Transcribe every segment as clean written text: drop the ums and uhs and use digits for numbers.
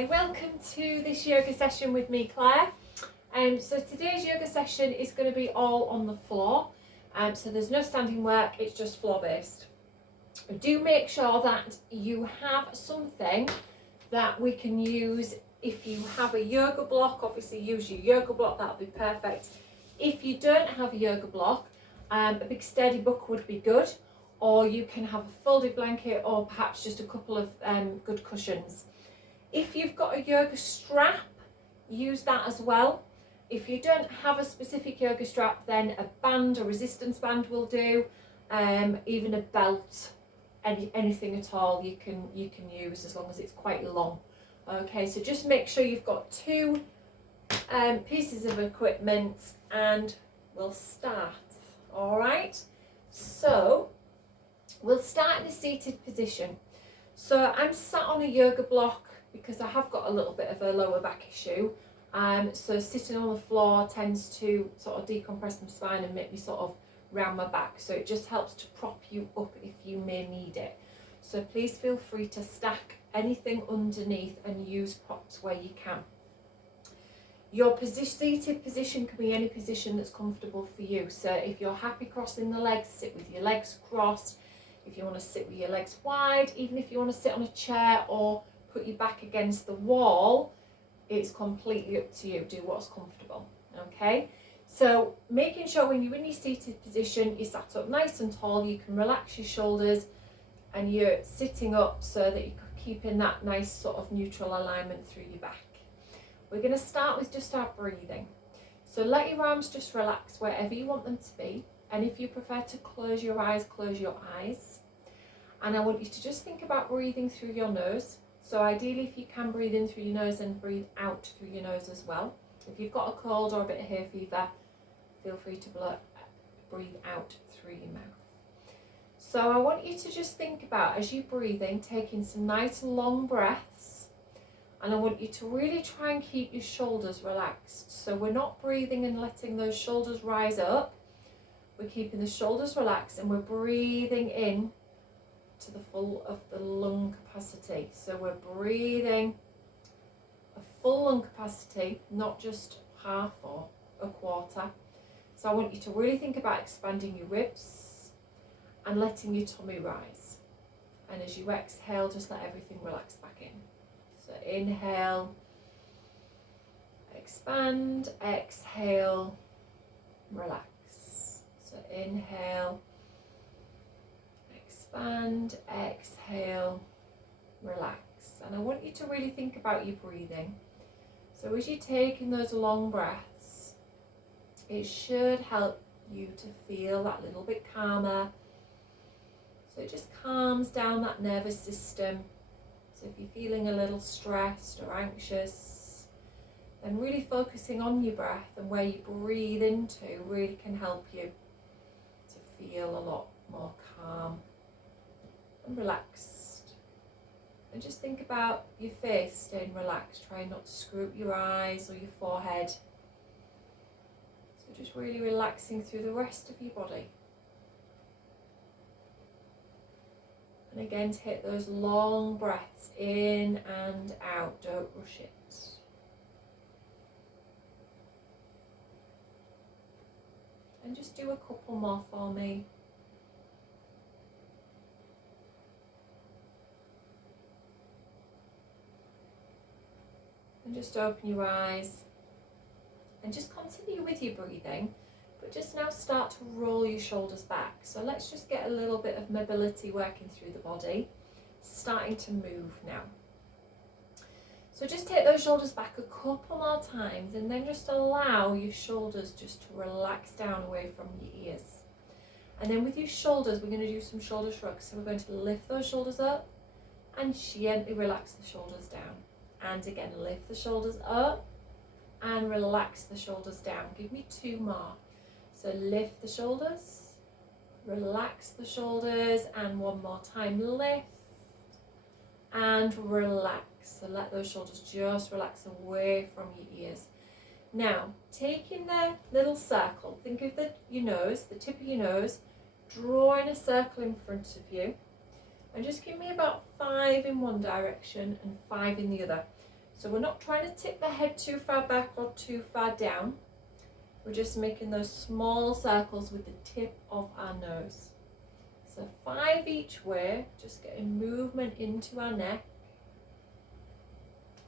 Hi, welcome to this yoga session with me, Claire. So today's yoga session is going to be all on the floor. So there's no standing work, it's just floor based. Do make sure that you have something that we can use. If you have a yoga block, obviously use your yoga block, that'll be perfect. If you don't have a yoga block, a big sturdy book would be good, or you can have a folded blanket or perhaps just a couple of good cushions. If you've got a yoga strap, use that as well. If you don't have a specific yoga strap, then a band, a resistance band will do, even a belt, anything at all you can use as long as it's quite long. Okay, so just make sure you've got two pieces of equipment and we'll start. All right, so we'll start in a seated position. So I'm sat on a yoga block because I have got a little bit of a lower back issue. So sitting on the floor tends to sort of decompress my spine and make me sort of round my back. So it just helps to prop you up if you may need it. So please feel free to stack anything underneath and use props where you can. Your seated position can be any position that's comfortable for you. So if you're happy crossing the legs, sit with your legs crossed. If you want to sit with your legs wide, even if you want to sit on a chair or put your back against the wall, it's completely up to you. Do what's comfortable, okay? So making sure when you're in your seated position, you're sat up nice and tall, you can relax your shoulders and you're sitting up so that you're keeping that nice sort of neutral alignment through your back. We're going to start with just our breathing. So let your arms just relax wherever you want them to be. And if you prefer to close your eyes, close your eyes. And I want you to just think about breathing through your nose. So ideally, if you can breathe in through your nose and breathe out through your nose as well. If you've got a cold or a bit of hay fever, feel free to breathe out through your mouth. So I want you to just think about, as you're breathing, taking some nice long breaths. And I want you to really try and keep your shoulders relaxed. So we're not breathing and letting those shoulders rise up. We're keeping the shoulders relaxed and we're breathing in to the full of the lung capacity. So we're breathing a full lung capacity, not just half or a quarter. So I want you to really think about expanding your ribs and letting your tummy rise. And as you exhale, just let everything relax back in. So inhale, expand, exhale, relax. So inhale, expand, exhale, relax. And I want you to really think about your breathing. So as you're taking those long breaths, it should help you to feel that little bit calmer. So it just calms down that nervous system. So if you're feeling a little stressed or anxious, then really focusing on your breath and where you breathe into really can help you to feel a lot more calm and relaxed. And just think about your face staying relaxed. Try not to screw up your eyes or your forehead. So just really relaxing through the rest of your body. And again, take those long breaths in and out. Don't rush it. And just do a couple more for me. And just open your eyes and just continue with your breathing, but just now start to roll your shoulders back. So let's just get a little bit of mobility working through the body, starting to move now. So just take those shoulders back a couple more times and then just allow your shoulders just to relax down away from your ears. And then with your shoulders, we're going to do some shoulder shrugs. So we're going to lift those shoulders up and gently relax the shoulders down. And again, lift the shoulders up and relax the shoulders down. Give me two more. So lift the shoulders, relax the shoulders, and one more time, lift and relax. So let those shoulders just relax away from your ears. Now, taking the little circle, think of your nose, the tip of your nose, drawing a circle in front of you, and just give me about 5 in one direction and 5 in the other. So we're not trying to tip the head too far back or too far down. We're just making those small circles with the tip of our nose. So 5 each way, just getting movement into our neck.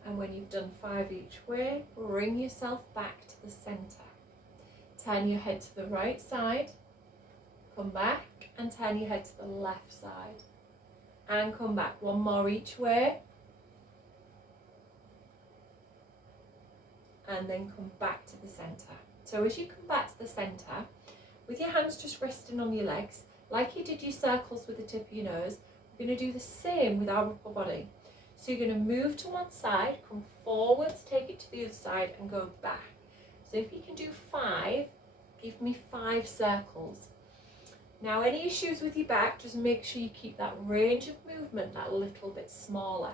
And when you've done 5 each way, bring yourself back to the center. Turn your head to the right side, come back and turn your head to the left side. And come back, 1 more each way. And then come back to the center. So as you come back to the center, with your hands just resting on your legs, like you did your circles with the tip of your nose, we're going to do the same with our upper body. So you're going to move to one side, come forwards, take it to the other side and go back. So if you can do 5, give me 5 circles. Now any issues with your back, just make sure you keep that range of movement that little bit smaller.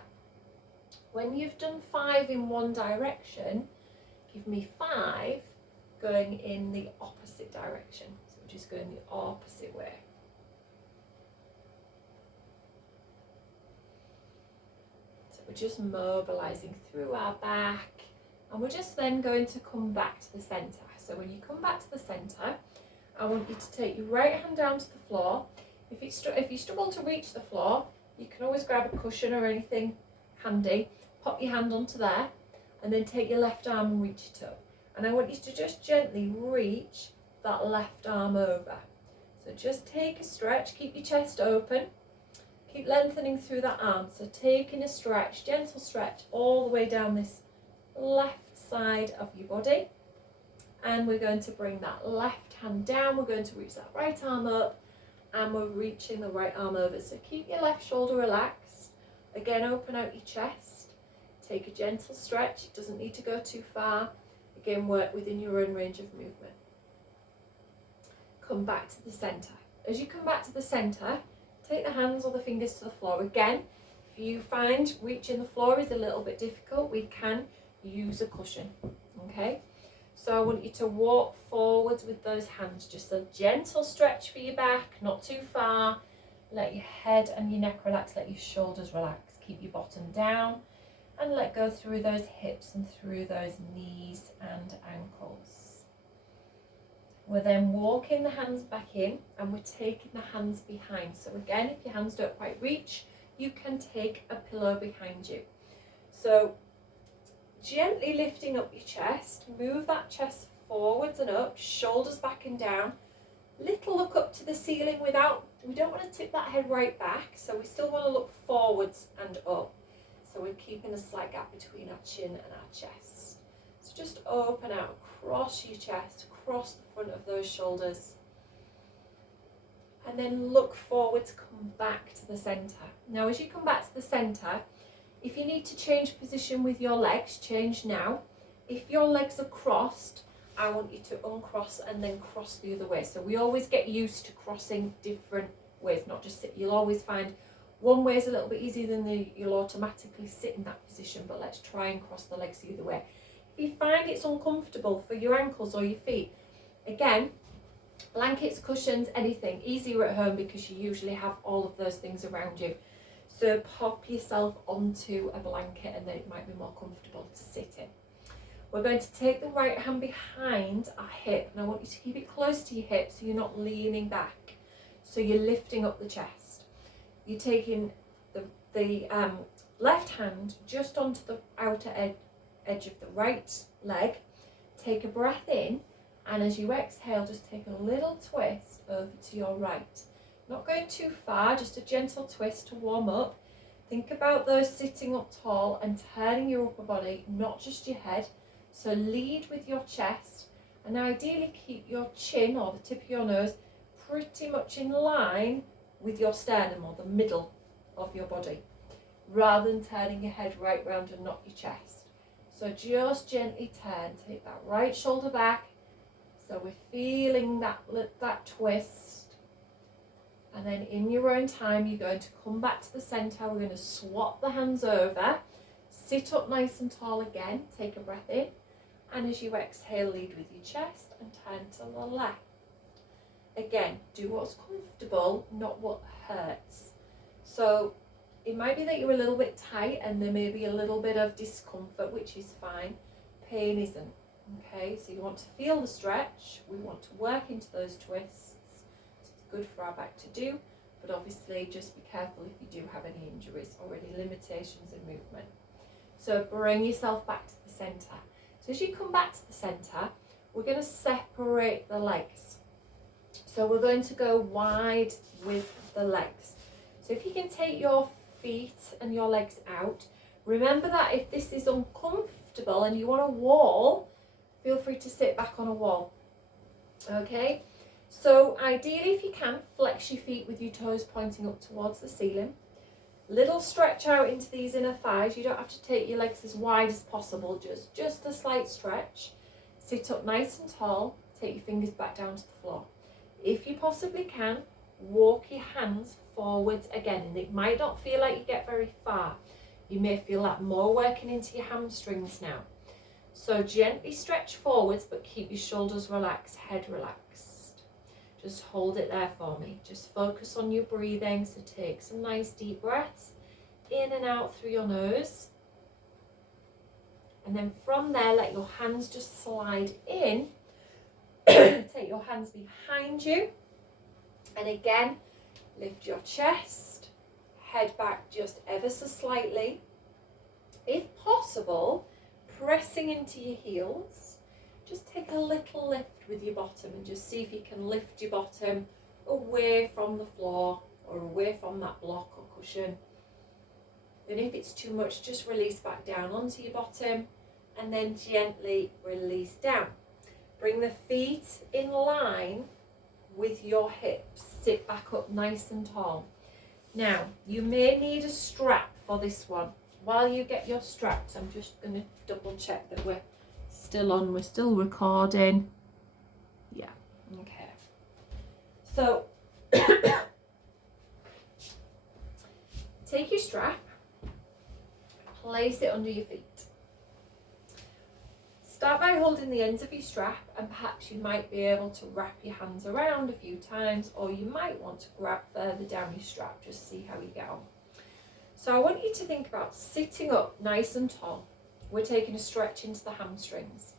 When you've done 5 in one direction, give me 5 going in the opposite direction. So we're just going the opposite way. So we're just mobilizing through our back, and we're just then going to come back to the center. So when you come back to the center, I want you to take your right hand down to the floor. If you struggle to reach the floor, you can always grab a cushion or anything handy, pop your hand onto there, and then take your left arm and reach it up. And I want you to just gently reach that left arm over. So just take a stretch, keep your chest open, keep lengthening through that arm. So taking a stretch, gentle stretch all the way down this left side of your body. And we're going to bring that left hand down, we're going to reach that right arm up, and we're reaching the right arm over. So keep your left shoulder relaxed. Again, open out your chest. Take a gentle stretch, it doesn't need to go too far. Again, work within your own range of movement. Come back to the center. As you come back to the center, take the hands or the fingers to the floor. Again, if you find reaching the floor is a little bit difficult, we can use a cushion, okay? So I want you to walk forwards with those hands, just a gentle stretch for your back, not too far. Let your head and your neck relax, let your shoulders relax. Keep your bottom down and let go through those hips and through those knees and ankles. We're then walking the hands back in and we're taking the hands behind. So again, if your hands don't quite reach, you can take a pillow behind you. So gently lifting up your chest, move that chest forwards and up, shoulders back and down. Little look up to the ceiling we don't want to tip that head right back, so we still want to look forwards and up. So we're keeping a slight gap between our chin and our chest. So just open out across your chest, across the front of those shoulders. And then look forwards, come back to the center. Now as you come back to the center, if you need to change position with your legs, change now. If your legs are crossed, I want you to uncross and then cross the other way. So we always get used to crossing different ways, not just sit. You'll always find one way is a little bit easier than you'll automatically sit in that position, but let's try and cross the legs the other way. If you find it's uncomfortable for your ankles or your feet, again, blankets, cushions, anything, easier at home because you usually have all of those things around you. So pop yourself onto a blanket and then it might be more comfortable to sit in. We're going to take the right hand behind our hip, and I want you to keep it close to your hip so you're not leaning back. So you're lifting up the chest. You're taking the left hand just onto the outer edge of the right leg. Take a breath in, and as you exhale, just take a little twist over to your right. Not going too far, just a gentle twist to warm up. Think about those sitting up tall and turning your upper body, not just your head. So lead with your chest, and ideally keep your chin or the tip of your nose pretty much in line with your sternum or the middle of your body, rather than turning your head right round and not your chest. So just gently turn, take that right shoulder back. So we're feeling that twist. And then in your own time, you're going to come back to the center. We're going to swap the hands over, sit up nice and tall again, take a breath in. And as you exhale, lead with your chest and turn to the left. Again, do what's comfortable, not what hurts. So it might be that you're a little bit tight and there may be a little bit of discomfort, which is fine. Pain isn't. Okay, so you want to feel the stretch. We want to work into those twists. It's good for our back to do, but obviously just be careful if you do have any injuries or any limitations in movement. So bring yourself back to the centre. So as you come back to the centre, we're going to separate the legs. So we're going to go wide with the legs. So if you can take your feet and your legs out, remember that if this is uncomfortable and you want a wall, feel free to sit back on a wall. Okay, so ideally if you can, flex your feet with your toes pointing up towards the ceiling. Little stretch out into these inner thighs. You don't have to take your legs as wide as possible, just a slight stretch. Sit up nice and tall, take your fingers back down to the floor. If you possibly can, walk your hands forwards again, and it might not feel like you get very far. You may feel that more working into your hamstrings now. So gently stretch forwards, but keep your shoulders relaxed, head relaxed. Just hold it there for me. Just focus on your breathing. So take some nice deep breaths in and out through your nose. And then from there, let your hands just slide in. Take your hands behind you. And again, lift your chest, head back just ever so slightly. If possible, pressing into your heels, just take a little lift with your bottom and just see if you can lift your bottom away from the floor or away from that block or cushion. And if it's too much, just release back down onto your bottom and then gently release down. Bring the feet in line with your hips. Sit back up nice and tall. Now, you may need a strap for this one. While you get your straps, I'm just going to double check that we're still on, we're still recording. Yeah, okay. So, take your strap, place it under your feet. Start by holding the ends of your strap, and perhaps you might be able to wrap your hands around a few times, or you might want to grab further down your strap, just see how you get on. So I want you to think about sitting up nice and tall. We're taking a stretch into the hamstrings.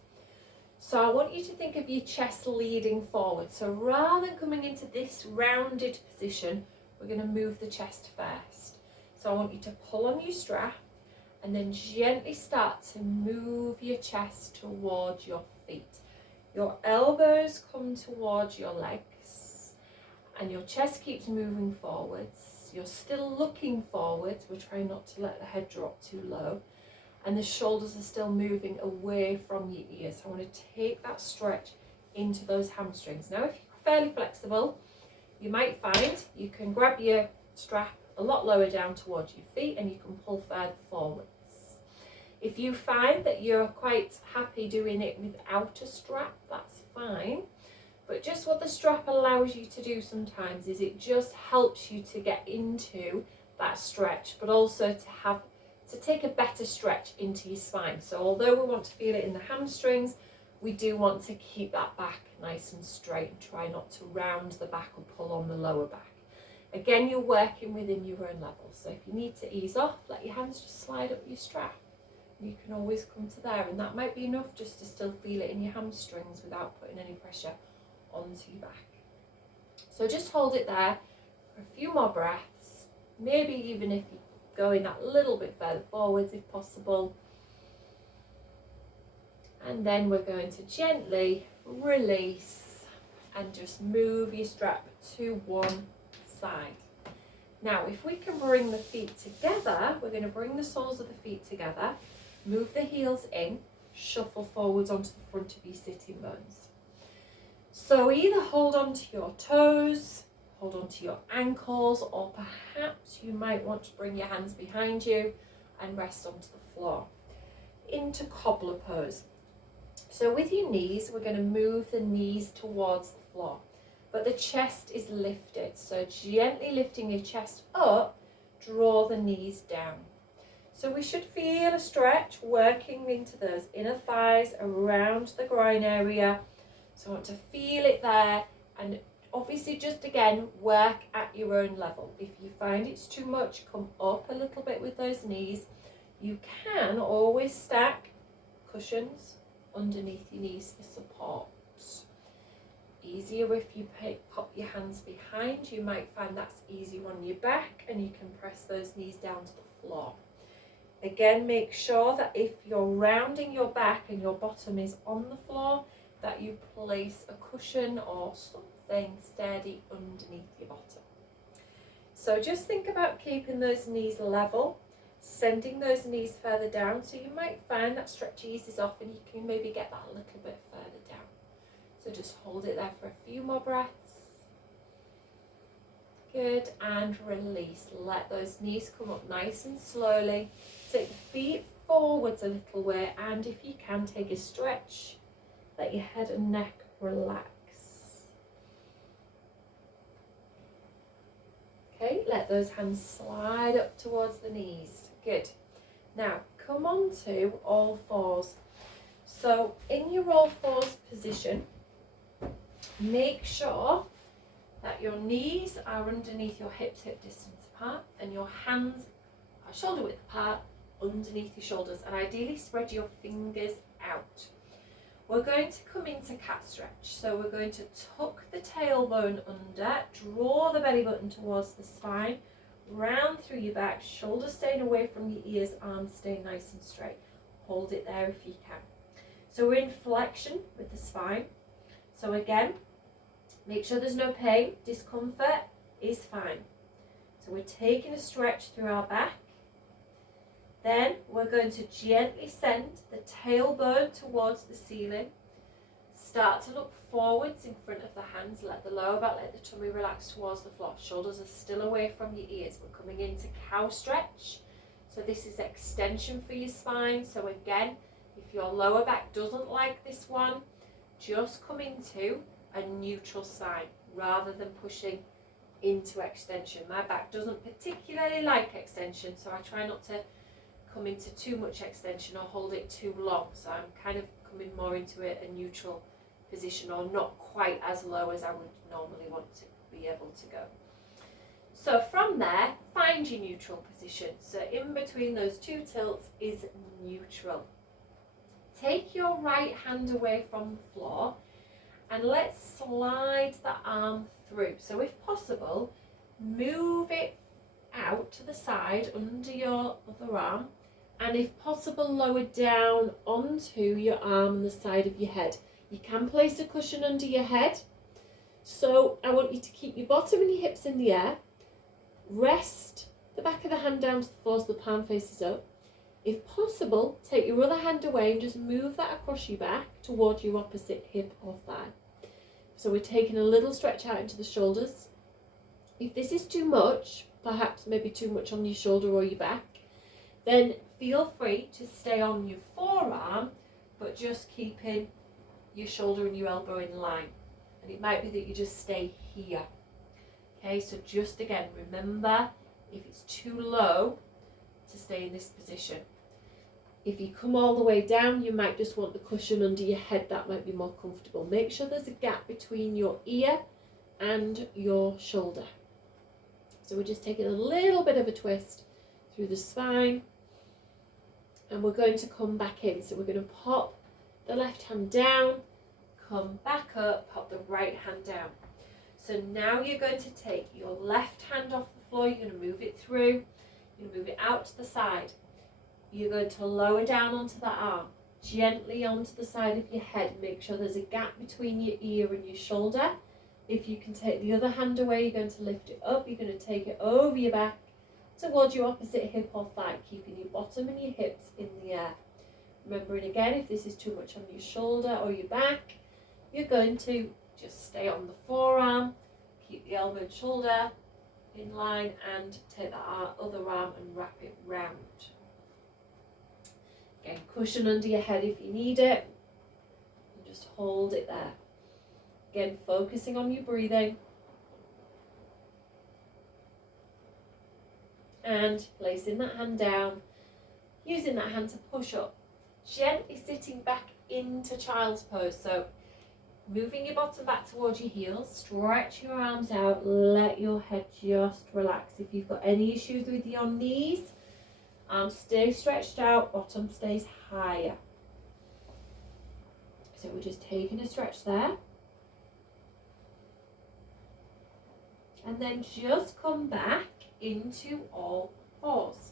So I want you to think of your chest leading forward. So rather than coming into this rounded position, we're going to move the chest first. So I want you to pull on your strap and then gently start to move your chest towards your feet. Your elbows come towards your legs and your chest keeps moving forwards. You're still looking forwards. We're trying not to let the head drop too low. And the shoulders are still moving away from your ears. I want to take that stretch into those hamstrings. Now, if you're fairly flexible, you might find you can grab your strap a lot lower down towards your feet and you can pull further forwards. If you find that you're quite happy doing it without a strap, that's fine. But just what the strap allows you to do sometimes is it just helps you to get into that stretch, but also to take a better stretch into your spine. So although we want to feel it in the hamstrings, we do want to keep that back nice and straight and try not to round the back or pull on the lower back. Again, you're working within your own level. So if you need to ease off, let your hands just slide up your strap. You can always come to there, and that might be enough just to still feel it in your hamstrings without putting any pressure onto your back. So just hold it there for a few more breaths, maybe even if you're going that little bit further forwards if possible. And then we're going to gently release and just move your strap to one side. Now, if we can bring the feet together, we're going to bring the soles of the feet together, move the heels in, shuffle forwards onto the front of your sitting bones. So either hold on to your toes, hold on to your ankles, or perhaps you might want to bring your hands behind you and rest onto the floor. Into cobbler pose. So with your knees, we're going to move the knees towards the floor, but the chest is lifted. So gently lifting your chest up, draw the knees down. So we should feel a stretch working into those inner thighs around the groin area. So I want to feel it there and Obviously, just again, work at your own level. If you find it's too much, come up a little bit with those knees. You can always stack cushions underneath your knees for support. Easier if you pop your hands behind. You might find that's easier on your back, and you can press those knees down to the floor. Again, make sure that if you're rounding your back and your bottom is on the floor, that you place a cushion or something steady underneath your bottom. So just think about keeping those knees level, sending those knees further down. So you might find that stretch eases off and you can maybe get that a little bit further down. So just hold it there for a few more breaths. Good, and release. Let those knees come up nice and slowly. Take the feet forwards a little way, and if you can, take a stretch. Let your head and neck relax. Okay, let those hands slide up towards the knees. Good. Now, come on to all fours. So, in your all fours position, make sure that your knees are underneath your hips, hip distance apart, and your hands are shoulder width apart underneath your shoulders, and ideally spread your fingers out. We're going to come into cat stretch, so we're going to tuck the tailbone under, draw the belly button towards the spine, round through your back, shoulders staying away from your ears, arms staying nice and straight. Hold it there if you can. So we're in flexion with the spine. So again, make sure there's no pain. Discomfort is fine. So we're taking a stretch through our back. Then we're going to gently send the tailbone towards the ceiling. Start to look forwards in front of the hands. Let the lower back, let the tummy relax towards the floor. Shoulders are still away from your ears. We're coming into cow stretch. So this is extension for your spine. So again, if your lower back doesn't like this one, just come into a neutral spine rather than pushing into extension. My back doesn't particularly like extension, so I try not to come into too much extension or hold it too long. So I'm kind of coming more into a neutral position, or not quite as low as I would normally want to be able to go. So from there, find your neutral position. So in between those two tilts is neutral. Take your right hand away from the floor and let's slide the arm through. So if possible, move it out to the side under your other arm, and if possible, lower down onto your arm and the side of your head. You can place a cushion under your head. So I want you to keep your bottom and your hips in the air. Rest the back of the hand down to the floor so the palm faces up. If possible, take your other hand away and just move that across your back towards your opposite hip or thigh. So we're taking a little stretch out into the shoulders. If this is too much, perhaps maybe too much on your shoulder or your back, then feel free to stay on your forearm, but just keeping your shoulder and your elbow in line. And it might be that you just stay here. Okay, so just again, remember, if it's too low, to stay in this position. If you come all the way down, you might just want the cushion under your head. That might be more comfortable. Make sure there's a gap between your ear and your shoulder. So we're just taking a little bit of a twist through the spine, and we're going to come back in. So we're going to pop the left hand down, come back up, pop the right hand down. So now you're going to take your left hand off the floor, you're going to move it through, you're going to move it out to the side. You're going to lower down onto the arm, gently onto the side of your head. Make sure there's a gap between your ear and your shoulder. If you can take the other hand away, you're going to lift it up. You're going to take it over your back towards your opposite hip or thigh, keeping your bottom and your hips in the air. Remembering again, if this is too much on your shoulder or your back, you're going to just stay on the forearm, keep the elbow and shoulder in line, and take that other arm and wrap it round. Again, cushion under your head if you need it, and just hold it there. Again, focusing on your breathing, and placing that hand down, using that hand to push up, gently sitting back into child's pose. So moving your bottom back towards your heels, stretch your arms out, let your head just relax. If you've got any issues with your knees, arms stay stretched out, bottom stays higher. So we're just taking a stretch there. And then just come back into all fours.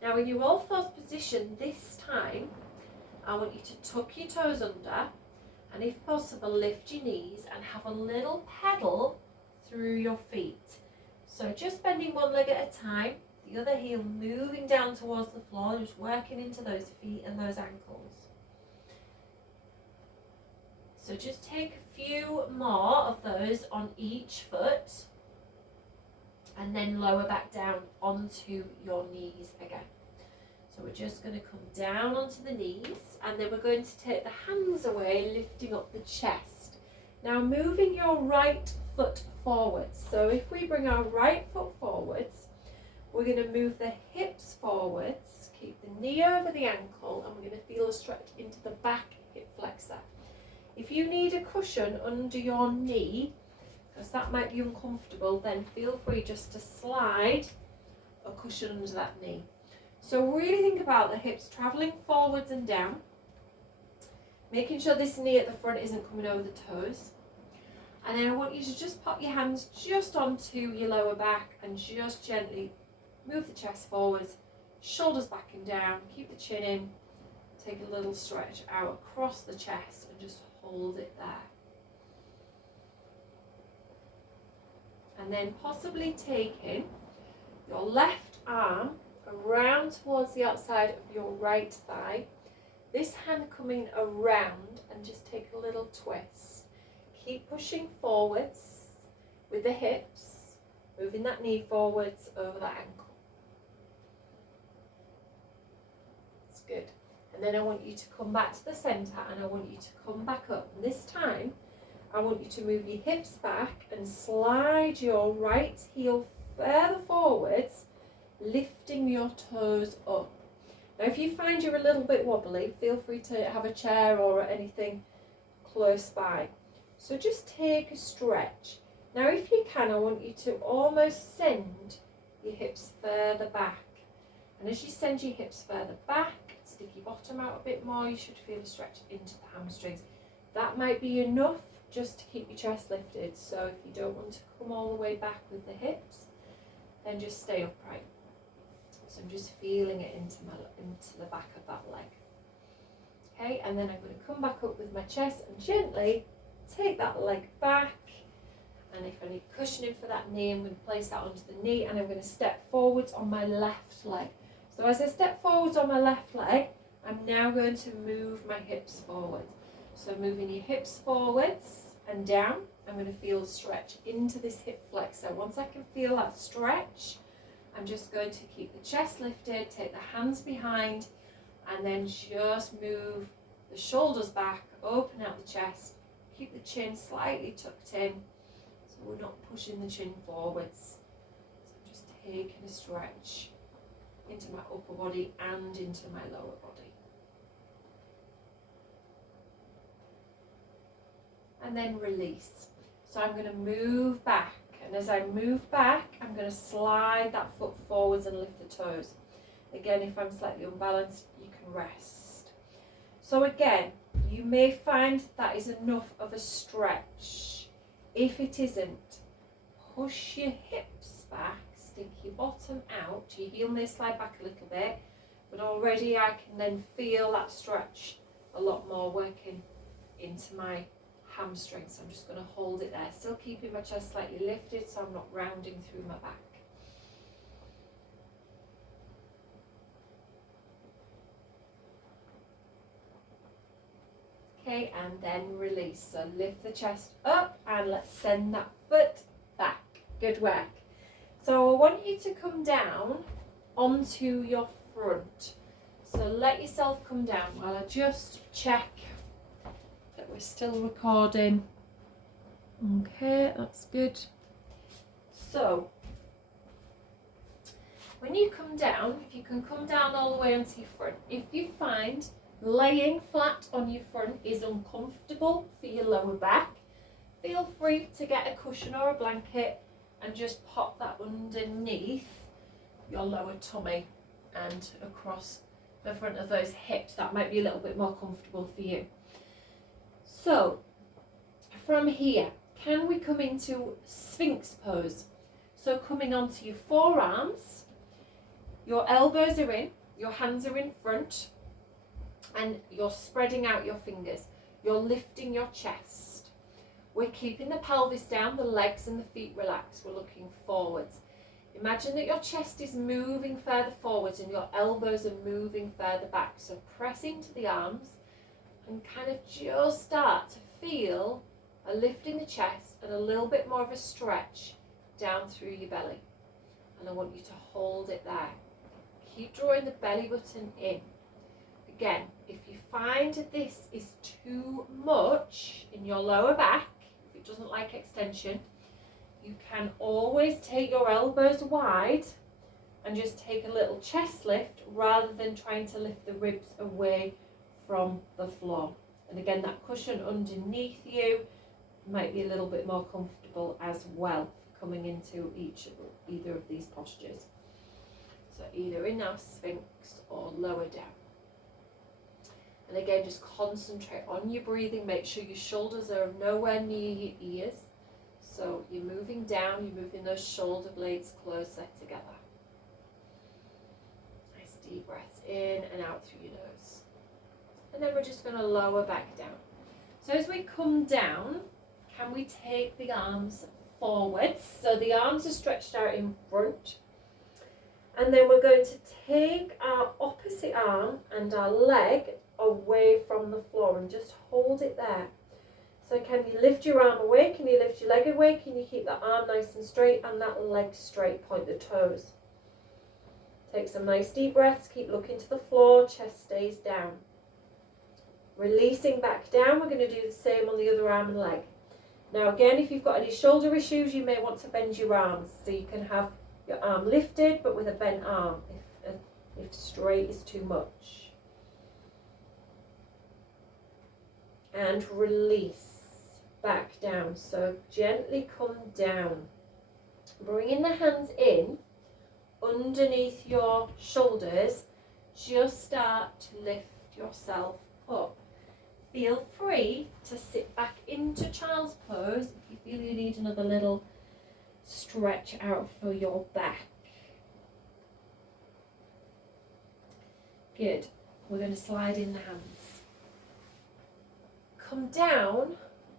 Now in your all fours position this time, I want you to tuck your toes under and if possible lift your knees and have a little pedal through your feet. So just bending one leg at a time, the other heel moving down towards the floor, just working into those feet and those ankles. So just take a few more of those on each foot and then lower back down onto your knees again. So we're just going to come down onto the knees and then we're going to take the hands away, lifting up the chest. Now moving your right foot forwards. So if we bring our right foot forwards, we're going to move the hips forwards, keep the knee over the ankle, and we're going to feel a stretch into the back hip flexor. If you need a cushion under your knee, because that might be uncomfortable, then feel free just to slide a cushion under that knee. So really think about the hips travelling forwards and down, making sure this knee at the front isn't coming over the toes. And then I want you to just pop your hands just onto your lower back and just gently move the chest forwards, shoulders back and down, keep the chin in, take a little stretch out across the chest and just hold it there. And then possibly taking your left arm around towards the outside of your right thigh. This hand coming around and just take a little twist. Keep pushing forwards with the hips, moving that knee forwards over that ankle. That's good. And then I want you to come back to the centre and I want you to come back up. And this time, I want you to move your hips back and slide your right heel further forwards, lifting your toes up. Now if you find you're a little bit wobbly, feel free to have a chair or anything close by. So just take a stretch. Now if you can, I want you to almost send your hips further back. And as you send your hips further back, stick your bottom out a bit more, you should feel a stretch into the hamstrings. That might be enough just to keep your chest lifted. So if you don't want to come all the way back with the hips, then just stay upright. So I'm just feeling it into the back of that leg. Okay, and then I'm going to come back up with my chest and gently take that leg back. And if I need cushioning for that knee, I'm going to place that onto the knee and I'm going to step forwards on my left leg. So as I step forwards on my left leg, I'm now going to move my hips forward. So moving your hips forwards and down, I'm going to feel a stretch into this hip flexor. Once I can feel that stretch, I'm just going to keep the chest lifted, take the hands behind, and then just move the shoulders back, open out the chest, keep the chin slightly tucked in, so we're not pushing the chin forwards. So I'm just taking a stretch into my upper body and into my lower body. And then release. So I'm going to move back, and as I move back, I'm going to slide that foot forwards and lift the toes. Again, if I'm slightly unbalanced, you can rest. So again, you may find that is enough of a stretch. If it isn't, push your hips back, stick your bottom out, your heel may slide back a little bit, but already I can then feel that stretch a lot more working into my hamstrings. So I'm just going to hold it there, still keeping my chest slightly lifted so I'm not rounding through my back. Okay, and then release. So lift the chest up and let's send that foot back. Good work. So I want you to come down onto your front. So let yourself come down while I just check that we're still recording. Okay, that's good. So when you come down, if you can come down all the way onto your front, if you find Laying flat on your front is uncomfortable for your lower back. Feel free to get a cushion or a blanket and just pop that underneath your lower tummy and across the front of those hips. That might be a little bit more comfortable for you. So from here, can we come into Sphinx pose? So coming onto your forearms, your elbows are in, your hands are in front, and you're spreading out your fingers. You're lifting your chest. We're keeping the pelvis down, the legs and the feet relaxed. We're looking forwards. Imagine that your chest is moving further forwards and your elbows are moving further back. So press into the arms and kind of just start to feel a lift in the chest and a little bit more of a stretch down through your belly. And I want you to hold it there. Keep drawing the belly button in. Again, if you find this is too much in your lower back, if it doesn't like extension, you can always take your elbows wide and just take a little chest lift rather than trying to lift the ribs away from the floor. And again, that cushion underneath you might be a little bit more comfortable as well coming into either of these postures. So either in our Sphinx or lower down. And again, just concentrate on your breathing. Make sure your shoulders are nowhere near your ears. So you're moving down, you're moving those shoulder blades closer together. Nice deep breaths in and out through your nose. And then we're just going to lower back down. So as we come down, can we take the arms forwards? So the arms are stretched out in front. And then we're going to take our opposite arm and our leg away from the floor and just hold it there. So can you lift your arm away? Can you lift your leg away? Can you keep that arm nice and straight and that leg straight? Point the toes. Take some nice deep breaths. Keep looking to the floor. Chest stays down. Releasing back down. We're going to do the same on the other arm and leg. Now again, if you've got any shoulder issues, you may want to bend your arms. So you can have your arm lifted but with a bent arm if straight is too much. And release back down. So gently come down. Bringing the hands in underneath your shoulders. Just start to lift yourself up. Feel free to sit back into child's pose if you feel you need another little stretch out for your back. Good. We're going to slide in the hands. Come down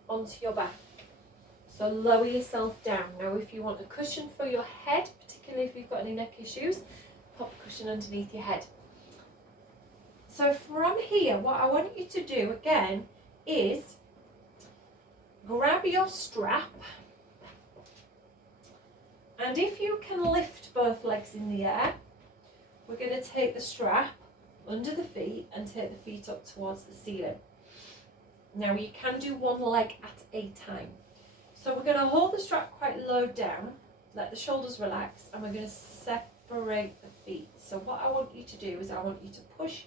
onto your back. So lower yourself down. Now if you want a cushion for your head, particularly if you've got any neck issues, pop a cushion underneath your head. So from here, what I want you to do again is grab your strap, and if you can lift both legs in the air, we're going to take the strap under the feet and take the feet up towards the ceiling. Now you can do one leg at a time. So we're going to hold the strap quite low down, let the shoulders relax, and we're going to separate the feet. So what I want you to do is I want you to push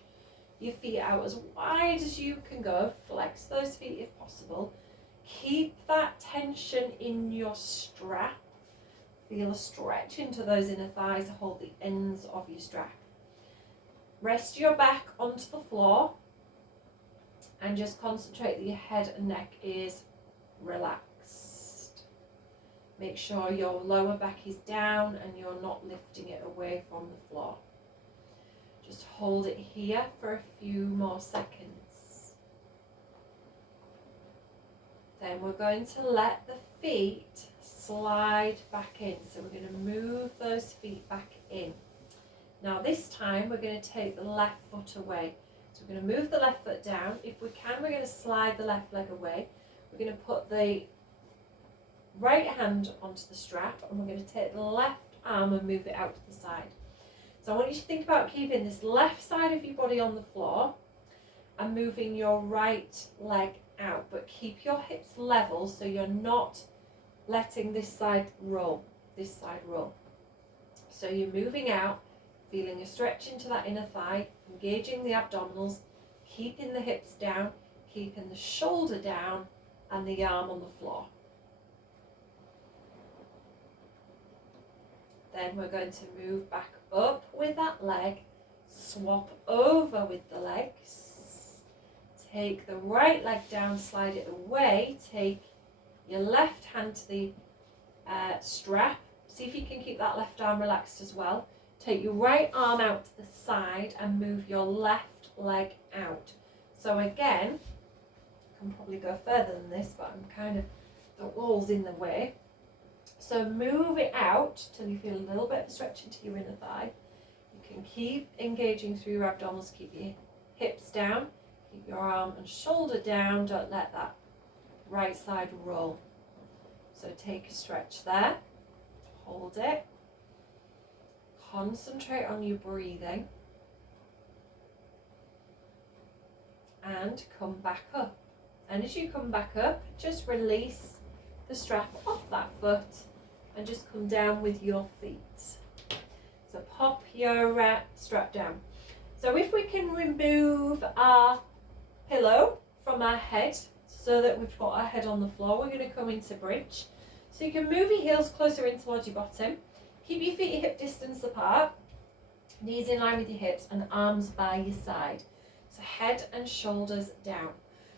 your feet out as wide as you can go. Flex those feet if possible. Keep that tension in your strap. Feel a stretch into those inner thighs. Hold the ends of your strap. Rest your back onto the floor and just concentrate that your head and neck is relaxed. Make sure your lower back is down and you're not lifting it away from the floor. Just hold it here for a few more seconds. Then we're going to let the feet slide back in. So we're going to move those feet back in. Now this time we're going to take the left foot away. So we're going to move the left foot down. If we can, we're going to slide the left leg away. We're going to put the right hand onto the strap and we're going to take the left arm and move it out to the side. So I want you to think about keeping this left side of your body on the floor and moving your right leg out, but keep your hips level so you're not letting this side roll. So you're moving out, feeling a stretch into that inner thigh, engaging the abdominals, keeping the hips down, keeping the shoulder down and the arm on the floor. Then we're going to move back up with that leg, swap over with the legs, take the right leg down, slide it away, take your left hand to the strap, see if you can keep that left arm relaxed as well. Take your right arm out to the side and move your left leg out. So again, I can probably go further than this, but I'm kind of, the wall's in the way. So move it out till you feel a little bit of a stretch into your inner thigh. You can keep engaging through your abdominals, keep your hips down, keep your arm and shoulder down, don't let that right side roll. So take a stretch there, hold it, concentrate on your breathing and come back up. And as you come back up, just release the strap off that foot and just come down with your feet. So pop your strap down. So if we can remove our pillow from our head so that we've got our head on the floor, we're going to come into bridge. So you can move your heels closer in towards your bottom. Keep your feet hip distance apart, knees in line with your hips and arms by your side. So head and shoulders down.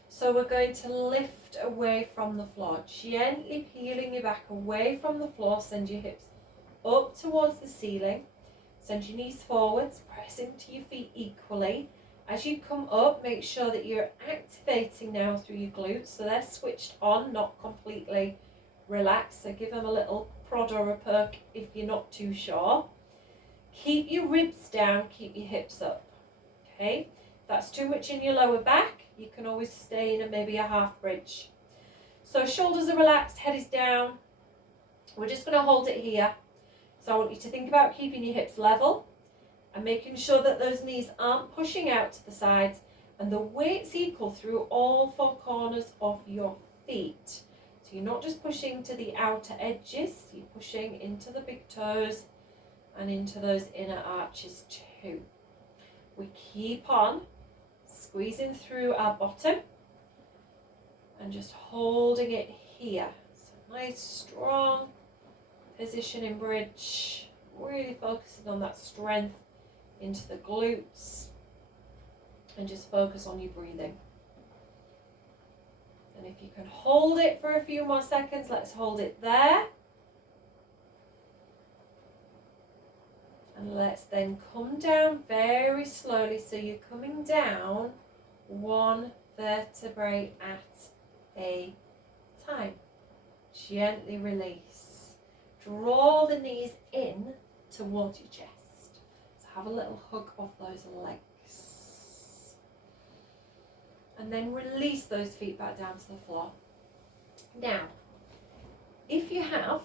So we're going to lift away from the floor, gently peeling your back away from the floor, send your hips up towards the ceiling, send your knees forwards, press into your feet equally. As you come up, make sure that you're activating now through your glutes, so they're switched on, not completely relaxed, so give them a little prod or a perk if you're not too sure. Keep your ribs down, keep your hips up, okay? If that's too much in your lower back, you can always stay in maybe a half bridge. So shoulders are relaxed, head is down. We're just going to hold it here. So I want you to think about keeping your hips level and making sure that those knees aren't pushing out to the sides and the weight's equal through all four corners of your feet. So you're not just pushing to the outer edges, you're pushing into the big toes and into those inner arches too. We keep on squeezing through our bottom and just holding it here. So nice strong position in bridge, really focusing on that strength into the glutes and just focus on your breathing. And if you can hold it for a few more seconds, let's hold it there. And let's then come down very slowly. So you're coming down one vertebrae at a time. Gently release. Draw the knees in towards your chest. So have a little hug of those legs. And then release those feet back down to the floor. Now, if you have